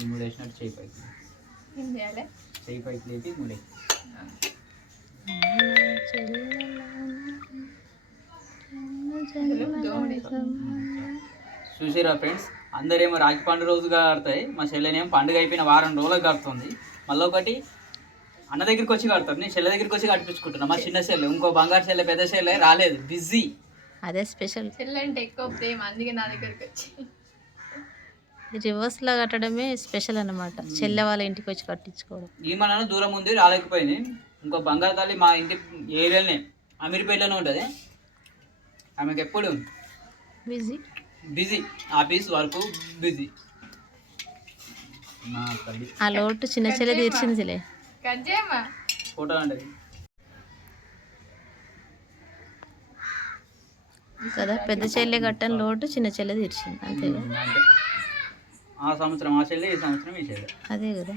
ఈ మూడు వేసినట్టు చేయి పైకి. ఏం చేయాలి? చేయి పైకి లేపి మూడే చూసిరా ఫ్రెండ్స్ అందరేమో రాఖీ పండుగ రోజుగా కడతాయి. మా చెల్లెనేమో పండుగ అయిపోయిన వారం రోజులకు కడుతుంది. మళ్ళీ ఒకటి అన్న దగ్గరికి వచ్చి కడతారు నేను చెల్లె దగ్గరికి వచ్చి కట్టించుకుంటున్నా మా చిన్న చెల్లె ఇంకో బంగారు చెల్లె పెద్ద చెల్లె రాలేదు. బిజీ. అదే స్పెషల్. చెల్లంటే ఎక్కువ ప్రేమ అందుకే నా దగ్గరికి వచ్చి. రివర్స్లో కట్టడమే స్పెషల్ అన్నమాట. చెల్లె వాళ్ళ ఇంటికి వచ్చి కట్టించుకోవడం. ఈమెన దూరం ఉంది రాలేకపోయింది. ఇంకో బంగారు తల్లి మా ఇంటి ఏరియాలోనే అమీర్పేటలోనే ఉంటుంది. ఆమెకి ఎప్పుడు? Busy? Busy office work busy. ఆ లోటు చిన్న చెల్లె తీర్చిందిలే. ఫోటో అంటే కదా పెద్ద చెల్లె కట్టని లోటు చిన్న చెల్లె తీర్చింది అంతే. ఆ సంవత్సరం ఆ చెల్లి ఈ సంవత్సరం ఈ చెల్లె అదే కదా.